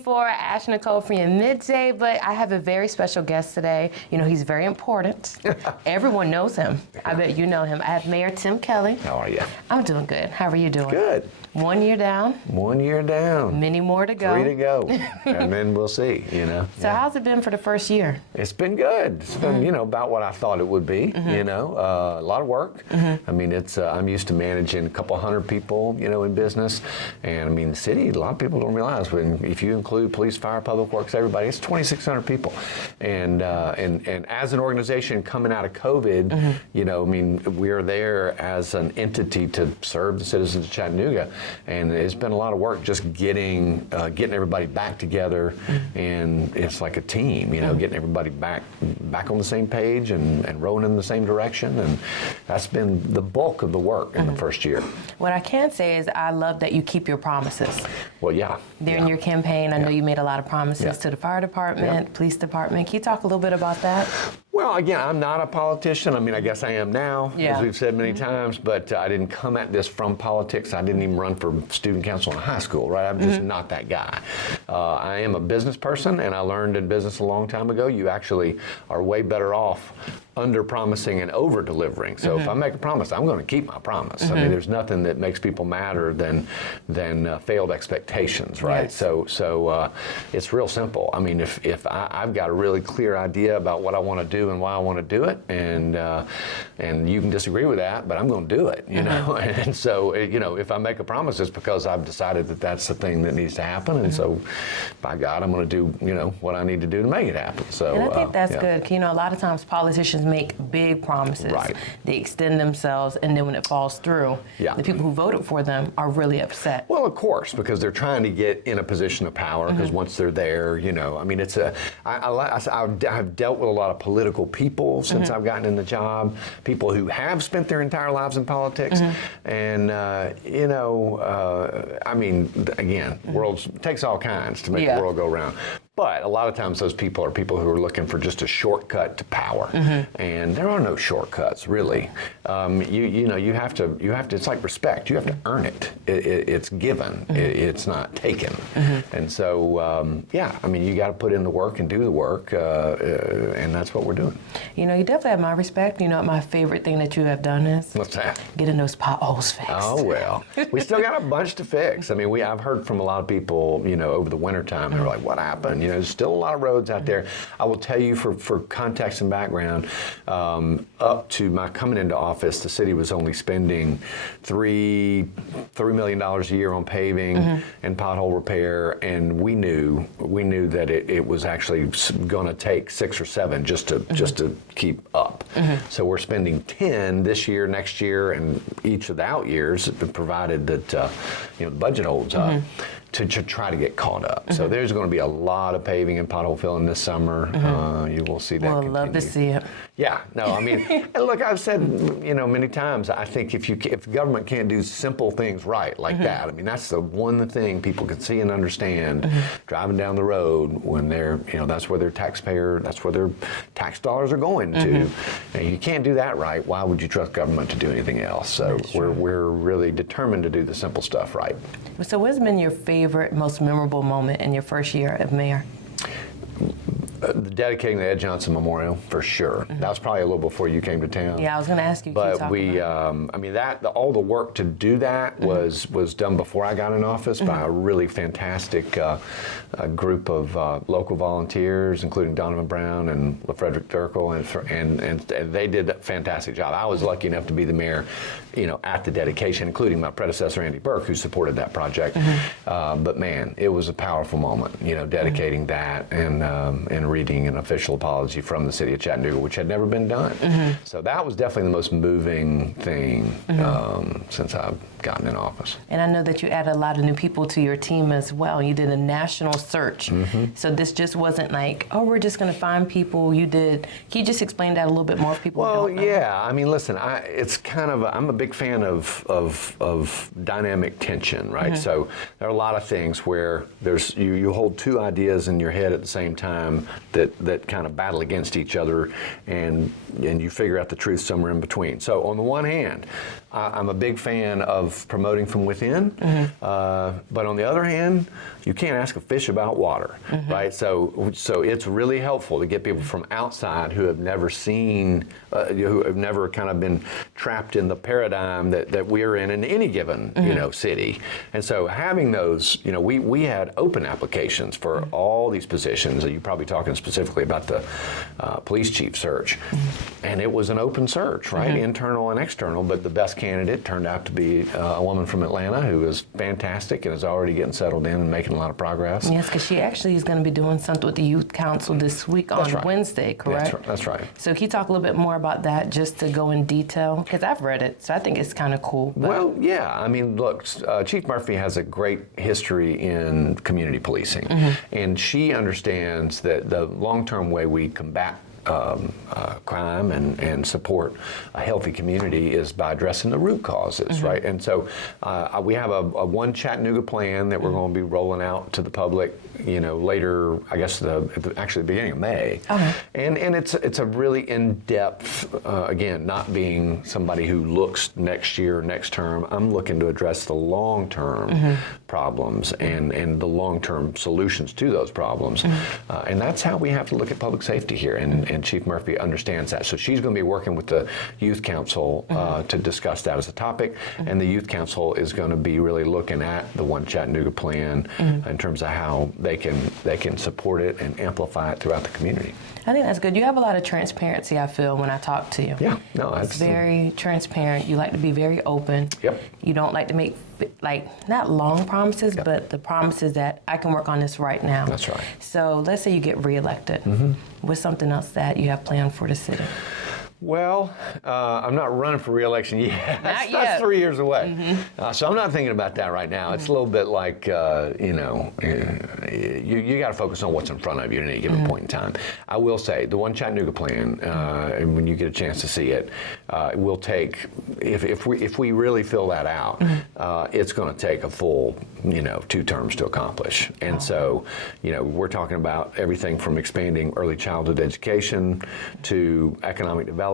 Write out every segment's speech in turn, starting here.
before, Ash Nicole from your midday, but I have a very special guest today. You know, he's very important. Everyone knows him. I bet you know him. I have Mayor Tim Kelly. How are you? I'm doing good. How are you doing? Good. 1 year down. 1 year down. Many more to go. 3 to go. And then we'll see, you know. So how's it been for the first year? It's been good. It's been, you know, about what I thought it would be, you know. A lot of work. I mean, it's, I'm used to managing a couple hundred people, you know, in business. And I mean, the city, a lot of people don't realize, when if you include police, fire, public works, everybody, it's 2,600 people. And as an organization coming out of COVID, you know, I mean, we're there as an entity to serve the citizens of Chattanooga. And it's been a lot of work just getting everybody back together, and it's like a team, you know, getting everybody back on the same page and rowing in the same direction, and that's been the bulk of the work in the first year. What I can say is I love that you keep your promises. Well, yeah. During your campaign, I know you made a lot of promises to the fire department, police department. Can you talk a little bit about that? Well, again, I'm not a politician. I mean, I guess I am now, as we've said many times, but I didn't come at this from politics. I didn't even run for student council in high school, right? I'm just not that guy. I am a business person, and I learned in business a long time ago, you actually are way better off under-promising and over-delivering. So if I make a promise, I'm going to keep my promise. I mean, there's nothing that makes people madder than failed expectations, right? Yes. So it's real simple. I mean, if I've got a really clear idea about what I want to do and why I want to do it, and you can disagree with that, but I'm going to do it, you know? And so, you know, if I make a promise, it's because I've decided that that's the thing that needs to happen, and so, by God, I'm going to do, you know, what I need to do to make it happen. So, and I think that's good. You know, a lot of times politicians make big promises. Right. They extend themselves, and then when it falls through, the people who voted for them are really upset. Well, of course, because they're trying to get in a position of power, because once they're there, you know, I mean, it's I've dealt with a lot of political people since I've gotten in the job, people who have spent their entire lives in politics, and, you know, I mean, again, worlds takes all kinds to make the world go round. But a lot of times those people are people who are looking for just a shortcut to power, and there are no shortcuts, really. You know, you have to. It's like respect. You have to earn it. It's given. It's not taken. And so, yeah, I mean, you got to put in the work and do the work, and that's what we're doing. You know, you definitely have my respect. You know what my favorite thing that you have done is? What's that? Getting those potholes fixed. Oh, well, we still got a bunch to fix. I mean, I've heard from a lot of people, you know, over the wintertime, they were like, what happened? You know, there's still a lot of roads out there. I will tell you, for context and background, up to my coming into office, the city was only spending $3 million a year on paving and pothole repair, and we knew that it was actually going to take 6 or 7 just to keep up. So we're spending 10 this year, next year, and each of the out years, provided that you know, the budget holds up, to try to get caught up. So there's going to be a lot of paving and pothole filling this summer. You will see that continue. We'll love to see it. Yeah, no, I mean, and look, I've said, you know, many times, I think if government can't do simple things right like that, I mean, that's the one thing people can see and understand driving down the road when they're, you know, that's where their tax tax dollars are going to. And you can't do that right, why would you trust government to do anything else? So we're really determined to do the simple stuff right. So what's been your favorite, most memorable moment in your first year as mayor? Dedicating the Ed Johnson Memorial, for sure. That was probably a little before you came to town. Yeah, I was going to ask you. But I mean, all the work to do that was done before I got in office by a really fantastic group of local volunteers, including Donovan Brown and LaFrederick Durkle, and they did a fantastic job. I was lucky enough to be the mayor, you know, at the dedication, including my predecessor Andy Burke, who supported that project. But man, it was a powerful moment, you know, dedicating that and reading an official apology from the city of Chattanooga, which had never been done. So that was definitely the most moving thing since I've gotten in office. And I know that you added a lot of new people to your team as well. You did a national search. So this just wasn't like, oh, we're just going to find people. Can you just explain that a little bit more for people? Well, yeah. I mean, listen, it's kind of, I'm a big fan of dynamic tension, right? So there are a lot of things where you hold two ideas in your head at the same time that that kind of battle against each other, and you figure out the truth somewhere in between. So on the one hand, I'm a big fan of promoting from within, but on the other hand, you can't ask a fish about water, right? So it's really helpful to get people from outside who have never seen, who have never kind of been trapped in the paradigm that we're in any given city. And so having those, we had open applications for all these positions. You're probably talking specifically about the police chief search, and it was an open search, right? Internal and external, but the best candidate turned out to be a woman from Atlanta who is fantastic and is already getting settled in and making a lot of progress. Yes, because she actually is going to be doing something with the youth council this week on Wednesday, correct? That's right. So can you talk a little bit more about that, just to go in detail? Because I've read it, so I think it's kind of cool. Well, yeah. I mean, look, Chief Murphy has a great history in community policing, and she understands that the long-term way we combat crime and support a healthy community is by addressing the root causes, right? And so we have a one Chattanooga plan that we're going to be rolling out to the public, later, I guess actually the beginning of May. And it's a really in-depth, again, not being somebody who looks next year, next term. I'm looking to address the long-term problems and the long-term solutions to those problems. And that's how we have to look at public safety here. And Chief Murphy understands that. So she's going to be working with the Youth Council to discuss that as a topic. And the Youth Council is going to be really looking at the One Chattanooga plan in terms of how they can support it and amplify it throughout the community. I think that's good. You have a lot of transparency, I feel, when I talk to you. Yeah, no, it's very transparent. You like to be very open. Yep. You don't like to make, not long promises, but the promises that I can work on this right now. That's right. So let's say you get reelected. What's something else that you have planned for the city? Well, I'm not running for re-election yet. Not yet. That's 3 years away. So I'm not thinking about that right now. It's a little bit like, you got to focus on what's in front of you at any given point in time. I will say, the One Chattanooga plan, and when you get a chance to see it, will take, if we really fill that out, it's going to take a full, 2 terms to accomplish. And so, we're talking about everything from expanding early childhood education to economic development,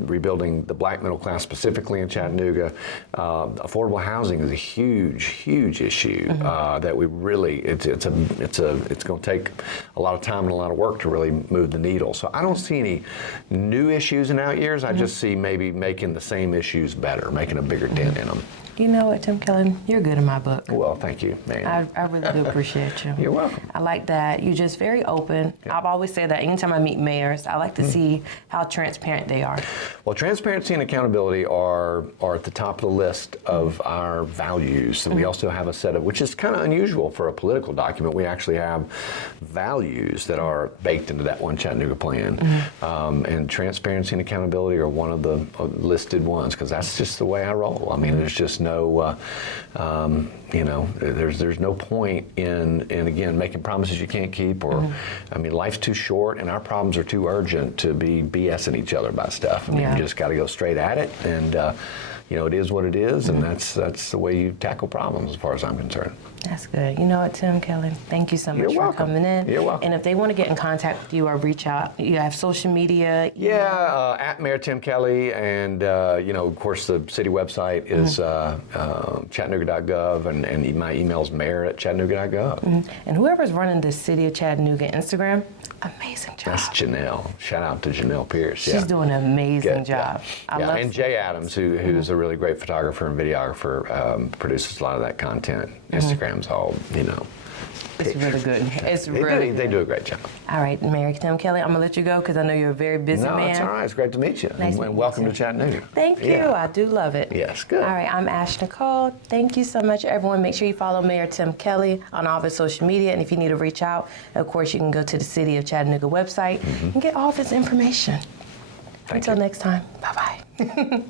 rebuilding the black middle class specifically in Chattanooga. Affordable housing is a huge issue that we really, it's going to take a lot of time and a lot of work to really move the needle. So I don't see any new issues in out years. I just see maybe making the same issues better, making a bigger dent in them. You know what, Tim Kelly? You're good in my book. Well, thank you, man. I really do appreciate you. You're welcome. I like that. You're just very open. Yeah. I've always said that anytime I meet mayors, I like to see how transparent they are. Well, transparency and accountability are at the top of the list of our values. And we also have a set of, which is kind of unusual for a political document, we actually have values that are baked into that One Chattanooga plan. And transparency and accountability are one of the listed ones, because that's just the way I roll. I mean, there's just no, there's no point in again, making promises you can't keep, or, I mean, life's too short and our problems are too urgent to be BSing each other about stuff. I mean, you just got to go straight at it, and it is what it is, and that's the way you tackle problems as far as I'm concerned. That's good. You know what, Tim Kelly, thank you so much for coming in. You're welcome. And if they want to get in contact with you or reach out, you have social media? Yeah, at Mayor Tim Kelly, and of course the city website is chattanooga.gov, and my email is mayor@chattanooga.gov. And whoever's running the City of Chattanooga Instagram, amazing job. That's Janelle. Shout out to Janelle Pierce. She's doing an amazing job. Yeah. And Jay Adams, who's a really great photographer and videographer, produces a lot of that content. Instagram's all, It's really good. They do a great job. All right, Mayor Tim Kelly, I'm going to let you go because I know you're a very busy man. No, it's all right. It's great to meet you. Nice and welcome to Chattanooga. Thank you. I do love it. Yes, good. All right, I'm Ash Nicole. Thank you so much, everyone. Make sure you follow Mayor Tim Kelly on all of his social media. And if you need to reach out, of course, you can go to the City of Chattanooga website and get all of his information. Until next time, bye-bye.